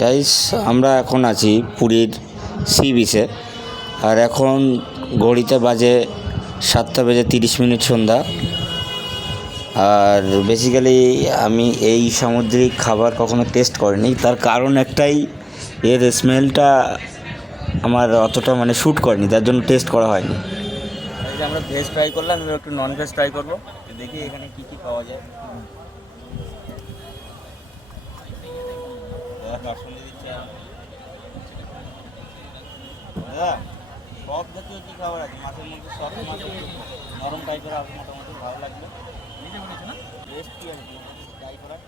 Guys, আমরা এখন আছি পুরীর সি বিচে। আর এখন ঘড়িতে বাজে 7:30 সন্ধ্যা। আর বেসিক্যালি আমি এই সামুদ্রিক খাবার কখনো টেস্ট করিনি, তার কারণ একটাই, এর স্মেলটা আমার অতটা শ্যুট করেনি, তার জন্য টেস্ট করা হয়নি। এই যে আমরা ভেজ ট্রাই করলাম, এবার একটু নন ভেজ ট্রাই করবো, দেখি এখানে কী কী পাওয়া যায়। দাদা, সব জাতীয় কী খাবার আছে? মাছের মধ্যে সব মাছ নরম টাইপের আছে, মোটামুটি ভালো লাগবে। টেস্ট কী আছে ট্রাই করার?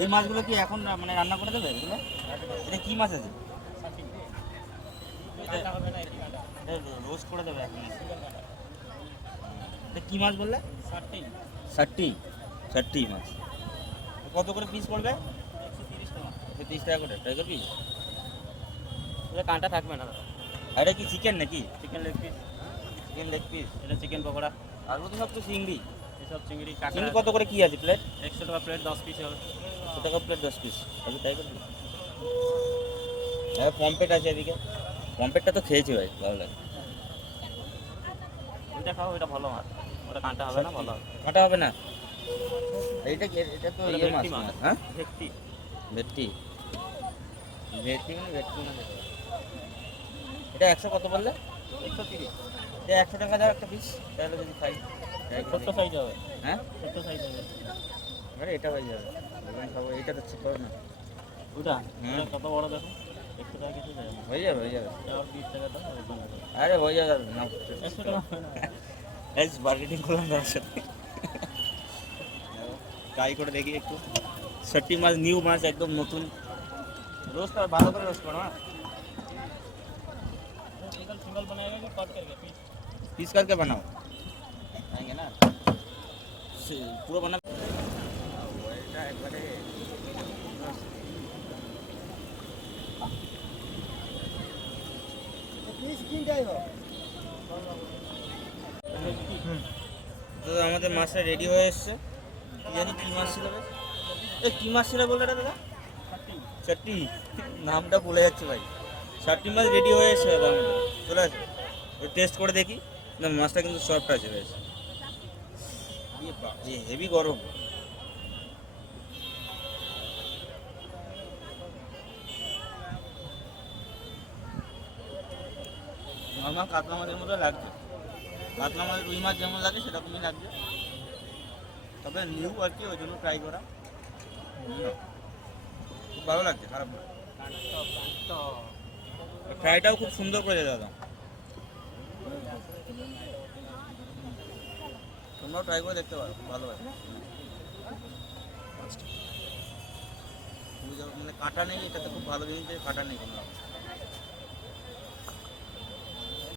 এই মাছগুলো কি এখন রান্না করে দেবে এগুলো? এটা কী মাছ আছে? রোস্ট করে দেবে এখন? এটা কী মাছ বললে? ষাটটি ষাটটি মাছ। কত করে পিস পড়বে? 130 টাকা করে। ট্রাই করবি? কাঁটা থাকবে না। আর এটা কি চিকেন নাকি? Chicken leg piece. Chicken leg piece. এটা চিকেন পকোড়া। আর তো সব তো চিংড়ি। এসব চিংড়ি কাঁটা। চিংড়ি কত করে কি আছে প্লেট? 100 টাকা প্লেট, 10 পিস হবে। 100 টাকা প্লেট 10 পিস। আচ্ছা, ট্রাই করবি? হ্যাঁ, পমপেট আছে এদিকে। পমপেটটা তো খেয়েছি ভাই, ভালো লাগে। ওইটা খাও, ওইটা ভালো মাছ। ওটা কাঁটা হবে না, ভালো হবে। কাঁটা হবে না? এটা তো ইয়ে মাছ না? হ্যাঁ, ভেটকি। ভেটকি। ভেটকি ভেটকি মাছ। এটা 100 কত বললে? 130। এটা 100 টাকা দাও একটা পিস, তাহলে যদি খাই। ছোট্ট সাইজ হবে। হ্যাঁ, ছোট্ট সাইজ হবে। আরে এটা হয়ে যাবে, খাবো। এটা তো ছোট না। ওটা কত বড় দেখো। 100 টাকা কিছু দেয় না। হয়ে যাবে, হয়ে যাবে। আর 20 টাকা দাও, ওরকম হবে। আরে হয়ে যাবে না। 100 টাকা হবে না। মার্কেটিং করলাম তার সাথে। ট্রাই করে দেখি একটু। ষাটটি মাছ, নিউ মাছ, একদম নতুন। রোস্ট আর ভালো করে রোস্ট করো। হ্যাঁ, सिंगल बनाएगा कि कट करके पीस? पीस करके बनाओ, आएंगे ना पूरा बना। তো আমাদের মাছটা রেডি হয়ে এসছে। কি জানি কী মাছ ছিল? কী মাছ ছিল বললে দাদা? চারটি। নামটা ভুলে যাচ্ছে ভাই। 60টি মাছ রেডি হয়ে এসছে দাদা, আমাদের চলে আসে। টেস্ট করে দেখি। না, মাছটা কিন্তু সফট আছে বেশ। হেভি গরম। নর্মাল কাতলা মাছের মতো লাগছে। কাতলা মাছ, রুই মাছ যেমন লাগে সেরকমই লাগছে, তবে নিউ আর কি, ওই জন্য ট্রাই করা। খুব ভালো লাগছে, খারাপ না। ফ্রাইটাও খুব সুন্দর করে দাদা। তোমরাও ট্রাই করে দেখতে পারো, ভালো লাগে। কাঁটা নেই, এটাতে খুব ভালো জিনিস, কাঁটা নেই কোনো।